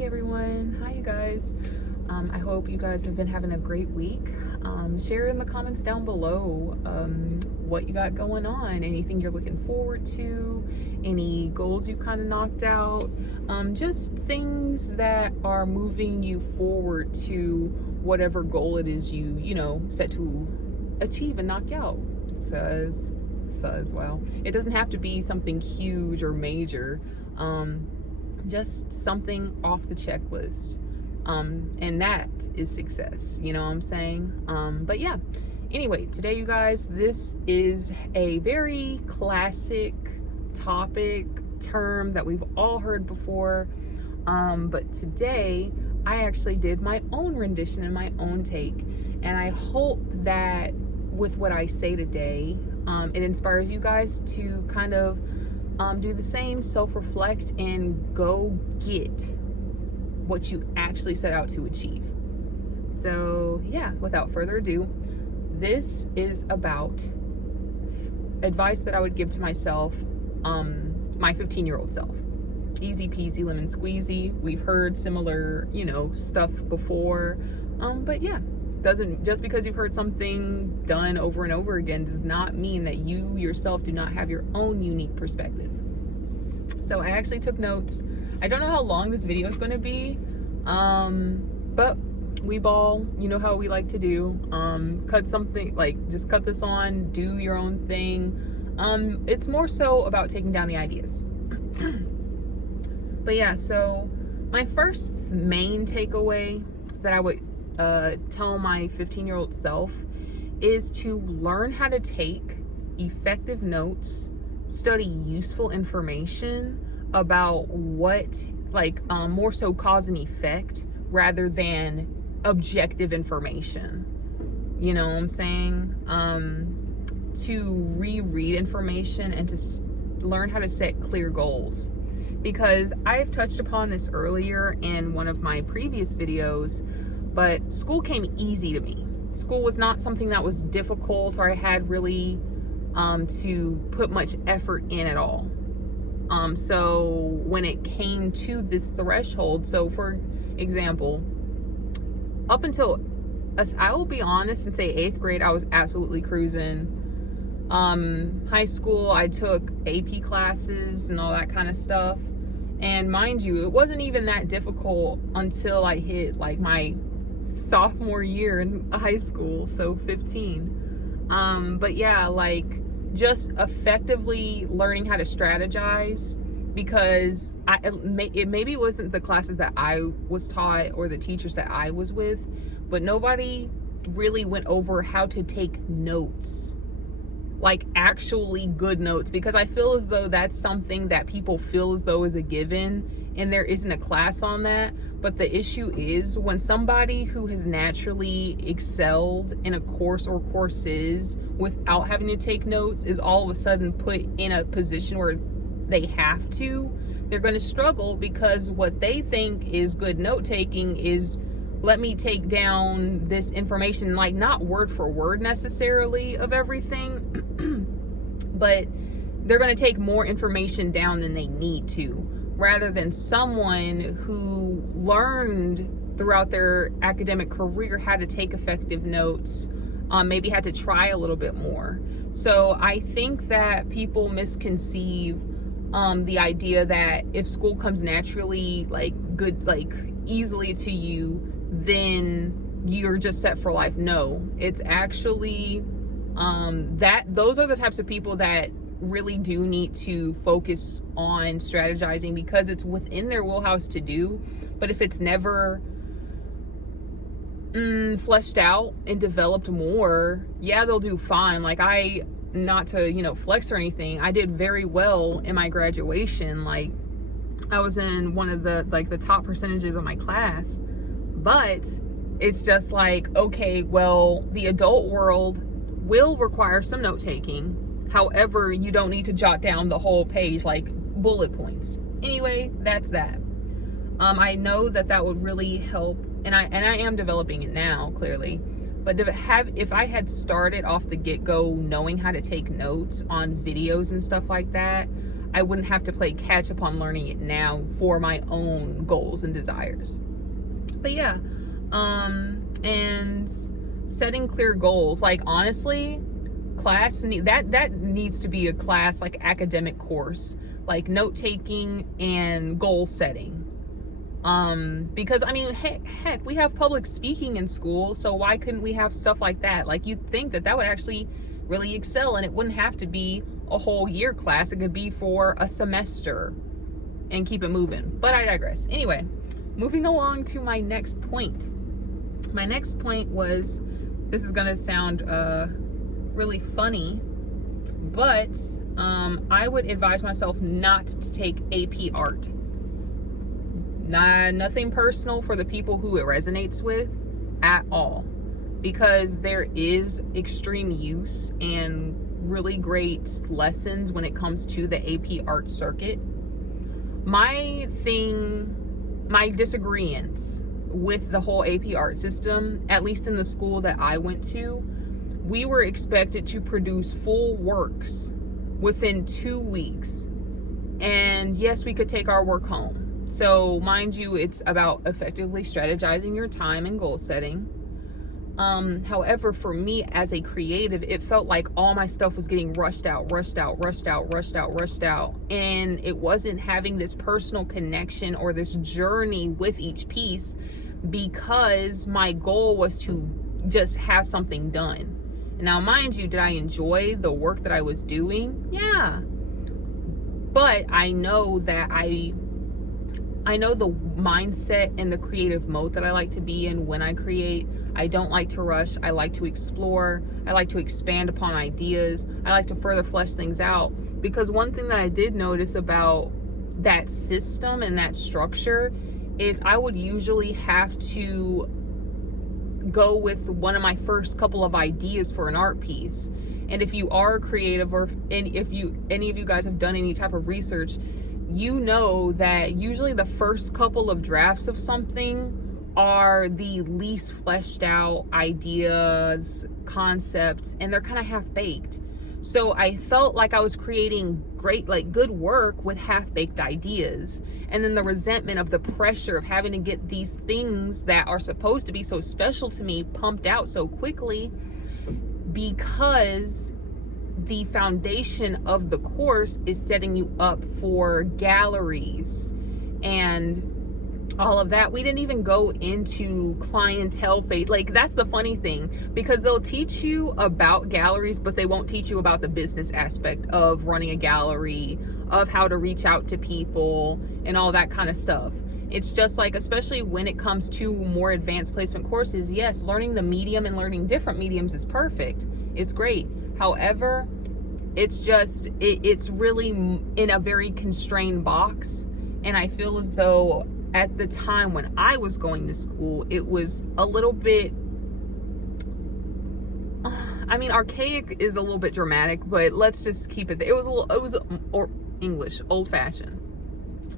Hey everyone, hi you guys. I hope you guys have been having a great week. Share in the comments down below what you got going on, anything you're looking forward to, any goals you kind of knocked out, just things that are moving you forward to whatever goal it is you set to achieve and knock out. Well, it doesn't have to be something huge or major. Just something off the checklist, and that is success, you know what I'm saying? But yeah, anyway, today you guys, this is a very classic topic term that we've all heard before, but today I actually did my own rendition and my own take, and I hope that with what I say today, it inspires you guys to kind of do the same, self-reflect, and go get what you actually set out to achieve. So yeah, without further ado, this is about advice that I would give to myself, my 15-year-old self. Easy peasy lemon squeezy. We've heard similar, stuff before, but yeah, just because you've heard something done over and over again does not mean that you yourself do not have your own unique perspective. So I actually took notes. I don't know how long this video is going to be, but we ball, you know how we like to do. Cut something, just cut this on, do your own thing. It's more so about taking down the ideas. But yeah, so my first main takeaway that I would tell my 15-year-old self is to learn how to take effective notes, study useful information about what, more so cause and effect rather than objective information. You know what I'm saying? To reread information and to learn how to set clear goals. Because I've touched upon this earlier in one of my previous videos, but school came easy to me. School was not something that was difficult or I had really to put much effort in at all. So when it came to this threshold, so for example, up until, I will be honest and say 8th grade, I was absolutely cruising. High school, I took AP classes and all that kind of stuff. And mind you, it wasn't even that difficult until I hit my sophomore year in high school, so 15. But yeah, just effectively learning how to strategize, because maybe it wasn't the classes that I was taught or the teachers that I was with, but nobody really went over how to take notes, actually good notes, because I feel as though that's something that people feel as though is a given and there isn't a class on that. But the issue is when somebody who has naturally excelled in a course or courses without having to take notes is all of a sudden put in a position where they have to, they're going to struggle, because what they think is good note taking is, let me take down this information, not word for word necessarily of everything, but they're going to take more information down than they need to, rather than someone who learned throughout their academic career how to take effective notes, maybe had to try a little bit more. So I think that people misconceive the idea that if school comes naturally, easily to you, then you're just set for life. No, it's actually those are the types of people that really do need to focus on strategizing, because it's within their wheelhouse to do. But if it's never fleshed out and developed more, yeah, they'll do fine. Not to flex or anything, I did very well in my graduation. I was in one of the top percentages of my class. But it's just okay, well, the adult world will require some note taking. However, you don't need to jot down the whole page, bullet points. Anyway, that's that. I know that would really help, and I am developing it now, clearly. But if I had started off the get-go knowing how to take notes on videos and stuff like that, I wouldn't have to play catch up on learning it now for my own goals and desires. But yeah, and setting clear goals. Like, honestly, that needs to be a class, like academic course, like note taking and goal setting. Because I mean, heck, we have public speaking in school, so why couldn't we have stuff like that? Like, you'd think that would actually really excel, and it wouldn't have to be a whole year class. It could be for a semester and keep it moving. But I digress. Anyway, moving along to my next point. My next point was, this is gonna sound really funny, but I would advise myself not to take AP Art. Nothing personal for the people who it resonates with at all, because there is extreme use and really great lessons when it comes to the AP Art circuit. My disagreements with the whole AP Art system, at least in the school that I went to, we were expected to produce full works within 2 weeks. And yes, we could take our work home. So mind you, it's about effectively strategizing your time and goal setting. However, for me as a creative, it felt like all my stuff was getting rushed out. And it wasn't having this personal connection or this journey with each piece, because my goal was to just have something done. Now, mind you, did I enjoy the work that I was doing? Yeah. But I know that I know the mindset and the creative mode that I like to be in when I create. I don't like to rush. I like to explore. I like to expand upon ideas. I like to further flesh things out. Because one thing that I did notice about that system and that structure is I would usually have to go with one of my first couple of ideas for an art piece. And if you are creative, or any of you guys have done any type of research, you know that usually the first couple of drafts of something are the least fleshed out ideas, concepts, and they're kind of half-baked. So I felt like I was creating great, like, good work with half-baked ideas. And then the resentment of the pressure of having to get these things that are supposed to be so special to me pumped out so quickly, because the foundation of the course is setting you up for galleries and all of that. We didn't even go into clientele phase. Like, that's the funny thing, because they'll teach you about galleries, but they won't teach you about the business aspect of running a gallery, of how to reach out to people and all that kind of stuff. It's just like, especially when it comes to more advanced placement courses, yes, learning the medium and learning different mediums is perfect. It's great. However, it's just, it's really in a very constrained box. And I feel as though at the time when I was going to school, it was a little bit, I mean, archaic is a little bit dramatic, but let's just keep it. It was English, old fashioned.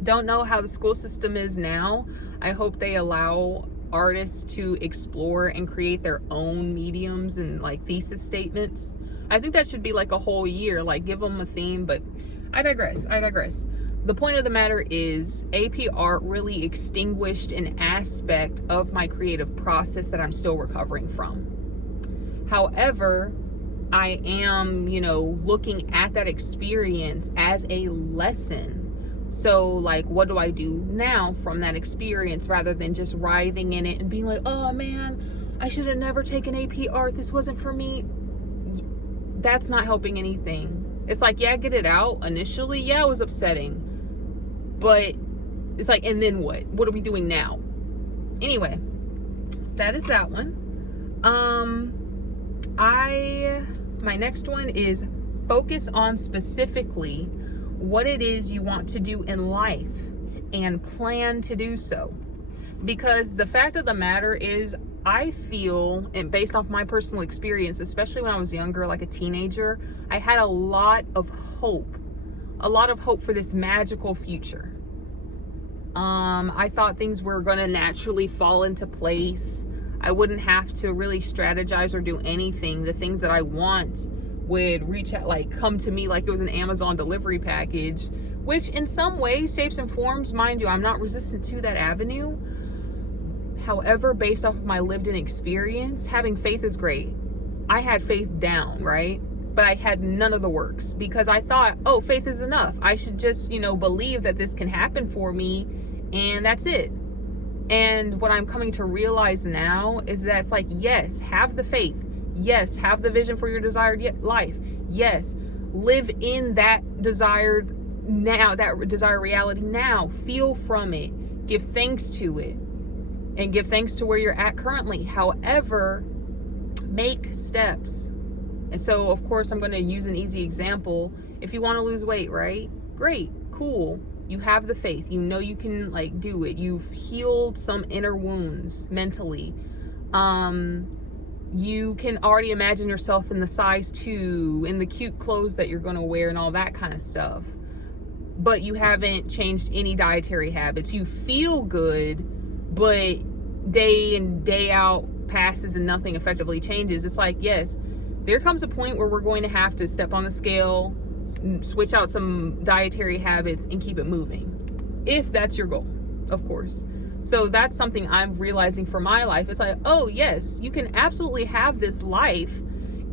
Don't know how the school system is now. I hope they allow artists to explore and create their own mediums and like thesis statements. I think that should be like a whole year, like give them a theme, but I digress. The point of the matter is AP Art really extinguished an aspect of my creative process that I'm still recovering from. However, I am, looking at that experience as a lesson. So like, what do I do now from that experience, rather than just writhing in it and being like, oh man, I should have never taken AP Art. This wasn't for me. That's not helping anything. It's like, yeah, get it out initially. Yeah, it was upsetting. But it's like, and then what? What are we doing now? Anyway, that is that one. My next one is focus on specifically what it is you want to do in life and plan to do so. Because the fact of the matter is, I feel, and based off my personal experience, especially when I was younger, like a teenager, I had a lot of hope for this magical future. I thought things were going to naturally fall into place. I wouldn't have to really strategize or do anything. The things that I want would reach out, like come to me like it was an Amazon delivery package. which in some ways, shapes and forms, mind you, I'm not resistant to that avenue. However, based off of my lived in experience, having faith is great. I had faith down, right? But I had none of the works because I thought, oh, faith is enough. I should just, believe that this can happen for me, and that's it. And what I'm coming to realize now is that it's like, yes, have the faith. Yes, have the vision for your desired life. Yes, live in that desired reality now. Feel from it. Give thanks to it. And give thanks to where you're at currently. However, make steps. And so, of course, I'm going to use an easy example. If you want to lose weight, right? Great, cool. You have the faith. You know you can do it. You've healed some inner wounds mentally. You can already imagine yourself in the size 2, in the cute clothes that you're going to wear and all that kind of stuff. But you haven't changed any dietary habits. You feel good, but day in, day out passes and nothing effectively changes. It's like, yes, there comes a point where we're going to have to step on the scale, switch out some dietary habits, and keep it moving. If that's your goal, of course. So that's something I'm realizing for my life. It's like, oh yes, you can absolutely have this life.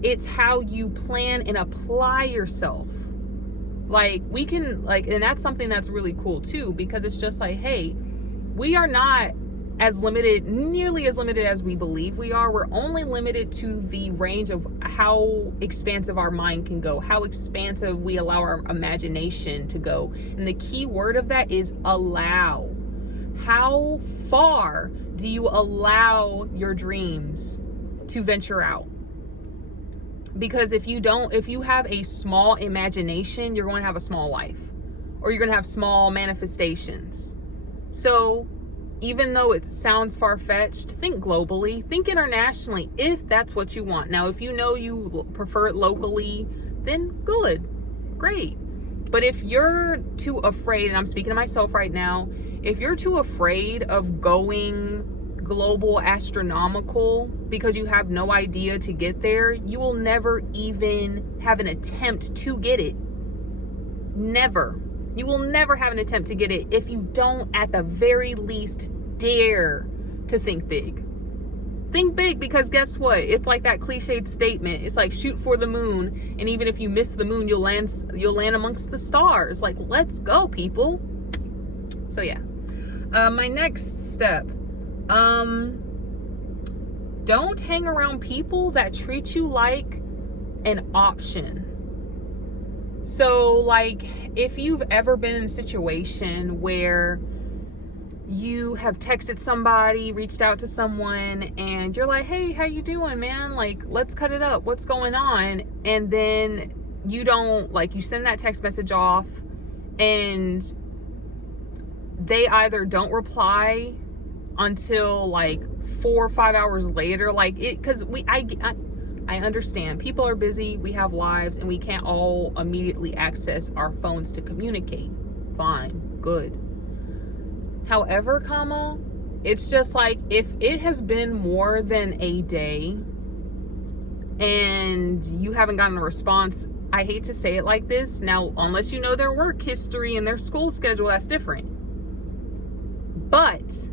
It's how you plan and apply yourself. We can and that's something that's really cool too, because it's just like, hey, we are not nearly as limited as we believe we are. We're only limited to the range of how expansive our mind can go, how expansive we allow our imagination to go. And the key word of that is allow. How far do you allow your dreams to venture out? Because if you have a small imagination, you're going to have a small life, or you're going to have small manifestations. So even though it sounds far-fetched, think globally, think internationally, if that's what you want. Now, if you prefer it locally, then good, great. But if you're too afraid, and I'm speaking to myself right now, if you're too afraid of going global astronomical because you have no idea to get there, you will never even have an attempt to get it. Never. You will never have an attempt to get it if you don't, at the very least, dare to think big. Think big, because guess what? It's like that cliched statement. It's like shoot for the moon, and even if you miss the moon, you'll land amongst the stars. Let's go, people. So yeah. My next step. Don't hang around people that treat you like an option. So if you've ever been in a situation where you have texted somebody, reached out to someone, and you're like, hey, how you doing, man? Let's cut it up. What's going on? And then you don't, you send that text message off, and they either don't reply until 4 or 5 hours later, because I understand people are busy, we have lives, and we can't all immediately access our phones to communicate. Fine, good. However, it's just if it has been more than a day and you haven't gotten a response, I hate to say it like this. Now, unless you know their work history and their school schedule, that's different. But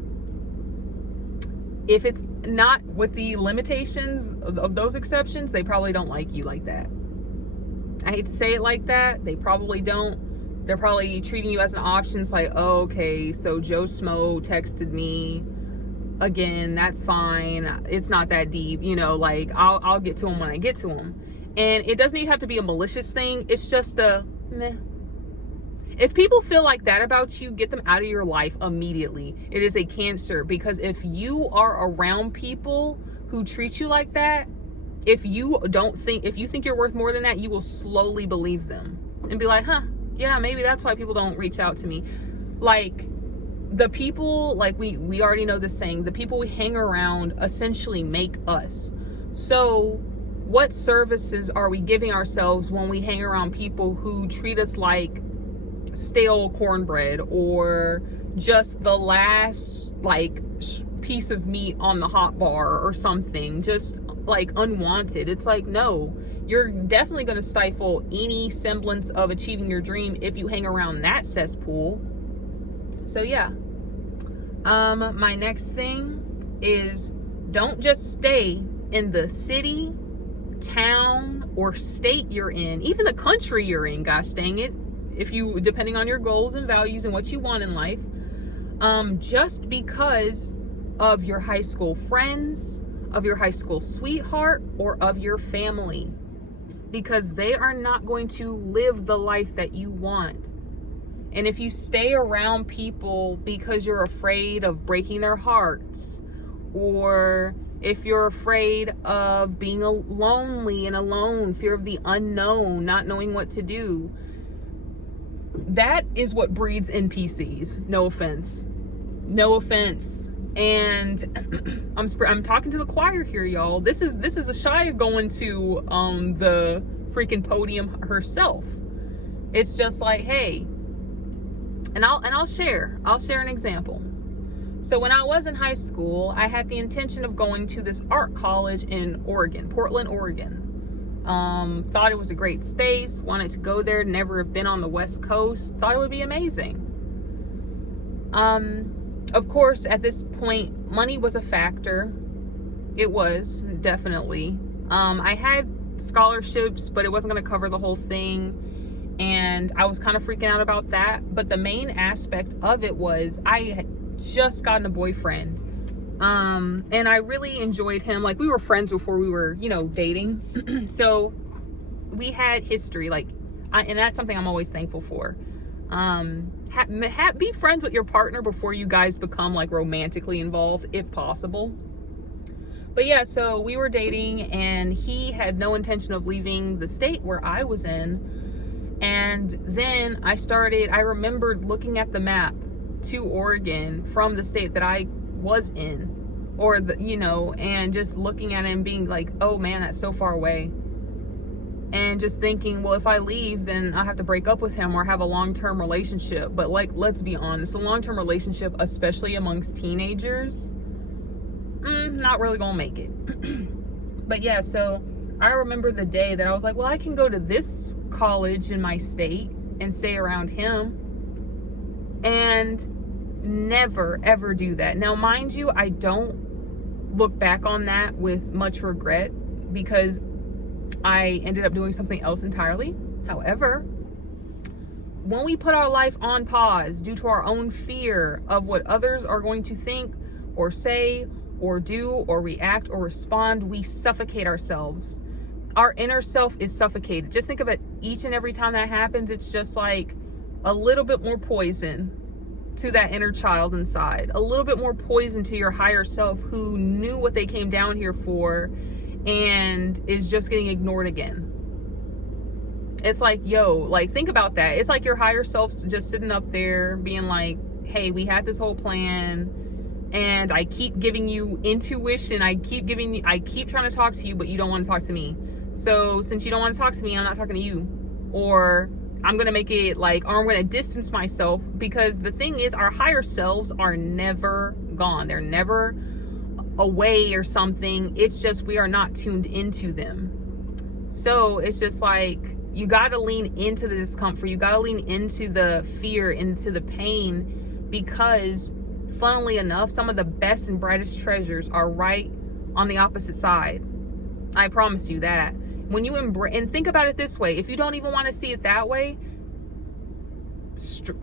if it's not with the limitations of those exceptions, they probably don't like you like that. I hate to say it like that. They probably don't. They're probably treating you as an option. It's like, oh, okay, so Joe Smo texted me again. That's fine. It's not that deep. I'll get to him when I get to him. And it doesn't even have to be a malicious thing. It's just a meh. If people feel like that about you, get them out of your life immediately. It is a cancer, because if you are around people who treat you like that, if you think you're worth more than that, you will slowly believe them and be like, huh, yeah, maybe that's why people don't reach out to me. The people, we already know this saying, the people we hang around essentially make us. So what services are we giving ourselves when we hang around people who treat us like stale cornbread, or just the last piece of meat on the hot bar or something, just unwanted? It's no, you're definitely going to stifle any semblance of achieving your dream if you hang around that cesspool. So yeah. My next thing is, don't just stay in the city, town, or state you're in, even the country you're in, gosh dang it, if you, depending on your goals and values and what you want in life, just because of your high school friends, of your high school sweetheart, or of your family, because they are not going to live the life that you want. And if you stay around people because you're afraid of breaking their hearts, or if you're afraid of being lonely and alone, fear of the unknown, not knowing what to do, that is what breeds NPCs. No offense. No offense. And I'm talking to the choir here, y'all. This is Ashaya going to the freaking podium herself. It's just like, hey, and I'll share an example. So when I was in high school, I had the intention of going to this art college in Oregon, Portland, Oregon. Thought it was a great space, wanted to go there, never have been on the West Coast, thought it would be amazing. Of course, at this point, money was a factor. It was, definitely. I had scholarships, but it wasn't going to cover the whole thing. And I was kind of freaking out about that. But the main aspect of it was I had just gotten a boyfriend. And I really enjoyed him. Like, we were friends before we were, dating. So we had history, and that's something I'm always thankful for. Be friends with your partner before you guys become like romantically involved, if possible. But yeah, so we were dating, and he had no intention of leaving the state where I was in. And then I remembered looking at the map to Oregon from the state that I was in, and just looking at it and being like, oh man, that's so far away. And just thinking, well, if I leave, then I'll have to break up with him or have a long-term relationship. But let's be honest, a long-term relationship, especially amongst teenagers, not really gonna make it. But yeah, so I remember the day that I was like, well, I can go to this college in my state and stay around him, and never ever do that. Now, mind you, I don't look back on that with much regret, because I ended up doing something else entirely. However, when we put our life on pause due to our own fear of what others are going to think or say or do or react or respond, we suffocate ourselves. Our inner self is suffocated. Just think of it, each and every time that happens, it's just like a little bit more poison to that inner child inside, a little bit more poison to your higher self, who knew what they came down here for and is just getting ignored again. It's like, think about that. It's like your higher self's just sitting up there being like, hey, we had this whole plan, and I keep giving you intuition. I keep trying to talk to you, but you don't want to talk to me. So since you don't want to talk to me, I'm not talking to you. Or I'm going to make it or I'm going to distance myself, because the thing is, our higher selves are never gone. They're never away or something. It's just we are not tuned into them. So it's just like, you got to lean into the discomfort. You got to lean into the fear, into the pain, because funnily enough, some of the best and brightest treasures are right on the opposite side. I promise you that. When you embrace, and think about it this way, if you don't even want to see it that way,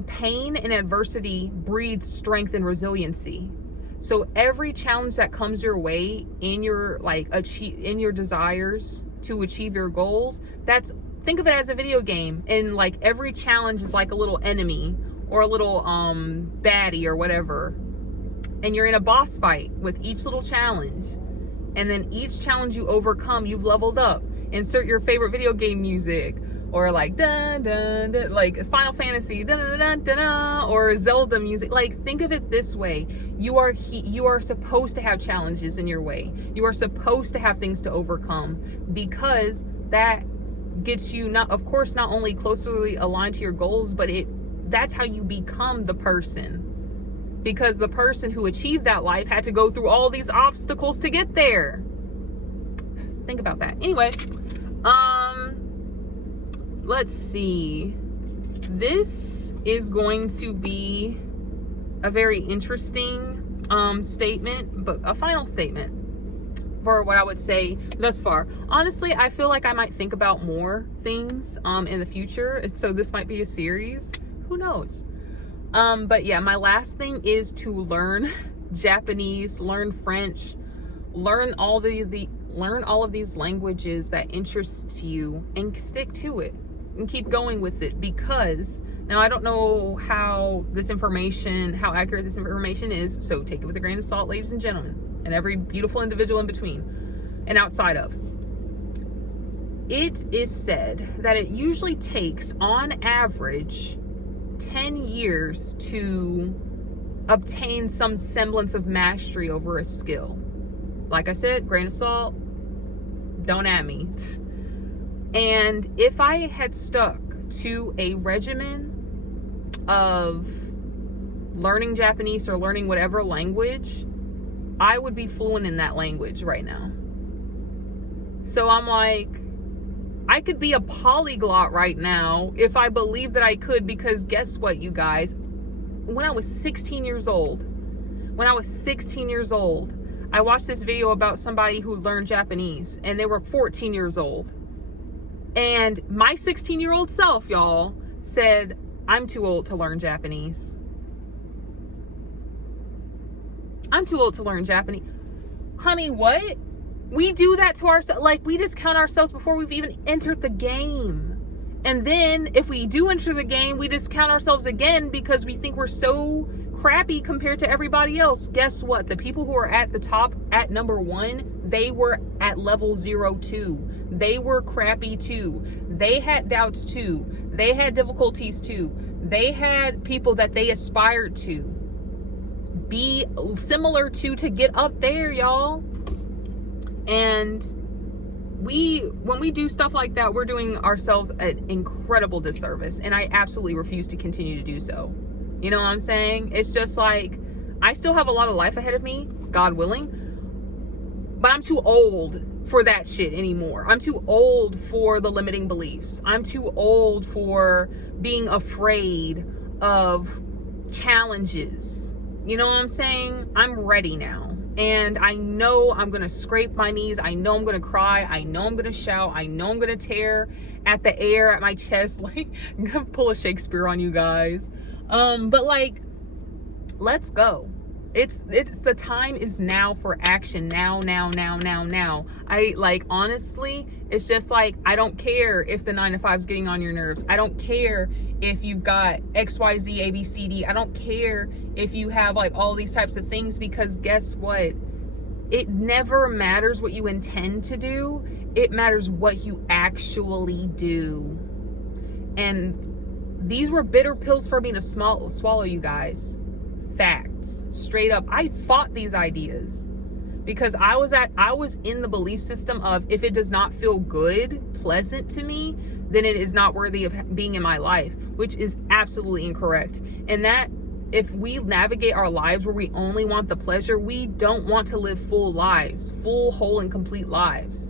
pain and adversity breeds strength and resiliency. So every challenge that comes your way in your in your desires to achieve your goals, think of it as a video game, and every challenge is like a little enemy or a little baddie or whatever, and you're in a boss fight with each little challenge, and then each challenge you overcome, you've leveled up. Insert your favorite video game music, or dun dun dun, like Final Fantasy dun dun dun dun dun, or Zelda music. Think of it this way: you are supposed to have challenges in your way. You are supposed to have things to overcome, because that gets you not only closely aligned to your goals, but that's how you become the person. Because the person who achieved that life had to go through all these obstacles to get there. Think about that. Anyway, let's see. This is going to be a very interesting statement, but a final statement for what I would say thus far. Honestly, I feel like I might think about more things in the future, so this might be a series. Who knows? But yeah, my last thing is to learn Japanese, learn French, learn all of these languages that interests you, and stick to it and keep going with it. Because now I don't know how accurate this information is, so take it with a grain of salt, ladies and gentlemen, and every beautiful individual in between and outside of. It is said that it usually takes, on average, 10 years to obtain some semblance of mastery over a skill. Like I said, grain of salt, don't at me. And if I had stuck to a regimen of learning Japanese or learning whatever language, I would be fluent in that language right now. So I'm like, I could be a polyglot right now if I believe that I could, because guess what, you guys? When I was 16 years old, I watched this video about somebody who learned Japanese, and they were 14 years old. And my 16-year-old self, y'all, said, I'm too old to learn Japanese. I'm too old to learn Japanese. Honey, what? We do that to ourselves. Like, we discount ourselves before we've even entered the game. And then if we do enter the game, we discount ourselves again because we think we're so crappy compared to everybody else. Guess what? The people who are at the top at number 1, they were at level 0 too. They were crappy too. They had doubts too. They had difficulties too. They had people that they aspired to be similar to get up there, y'all. And when we do stuff like that, we're doing ourselves an incredible disservice, and I absolutely refuse to continue to do so. You know what I'm saying? It's just like, I still have a lot of life ahead of me, God willing, but I'm too old for that shit anymore. I'm too old for the limiting beliefs. I'm too old for being afraid of challenges. You know what I'm saying? I'm ready now. And I know I'm going to scrape my knees. I know I'm going to cry. I know I'm going to shout. I know I'm going to tear at the air at my chest. Like, I'm going to pull a Shakespeare on you guys. But like, let's go. It's the time is now for action. Now. I like, honestly, it's just like, I don't care if the 9 to 5 is getting on your nerves. I don't care if you've got XYZ, ABCD. I don't care if you have like all these types of things, because guess what? It never matters what you intend to do. It matters what you actually do. And these were bitter pills for me to swallow, you guys. Facts. Straight up. I fought these ideas because I was in the belief system of, if it does not feel good, pleasant to me, then it is not worthy of being in my life, which is absolutely incorrect. And that, if we navigate our lives where we only want the pleasure, we don't want to live full lives, full, whole, and complete lives.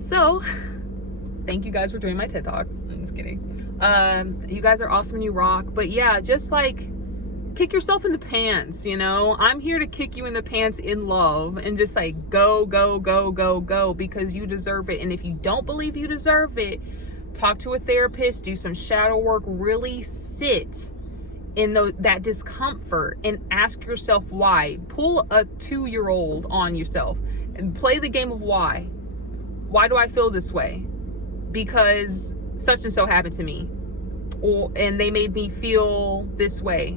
So, thank you guys for joining my TED Talk. I'm just kidding. You guys are awesome and you rock. But yeah, just like, kick yourself in the pants, you know? I'm here to kick you in the pants in love and just like, go, because you deserve it. And if you don't believe you deserve it, talk to a therapist, do some shadow work, really sit in that discomfort and ask yourself why. Pull a 2-year-old on yourself and play the game of why. Why do I feel this way? Because such and so happened to me, and they made me feel this way.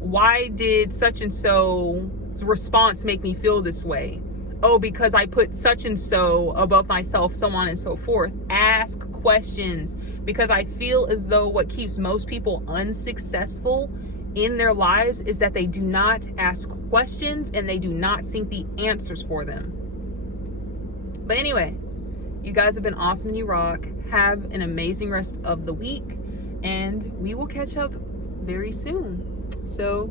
Why did such and so's response make me feel this way? Oh, because I put such and so above myself, so on and so forth. Ask questions, because I feel as though what keeps most people unsuccessful in their lives is that they do not ask questions and they do not seek the answers for them. But anyway, you guys have been awesome and you rock. Have an amazing rest of the week, and we will catch up very soon. So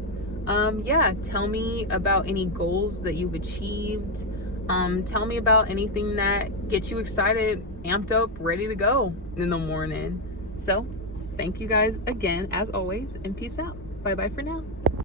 yeah, tell me about any goals that you've achieved. Tell me about anything that gets you excited, amped up, ready to go in the morning. So thank you guys again, as always, and peace out. Bye bye for now.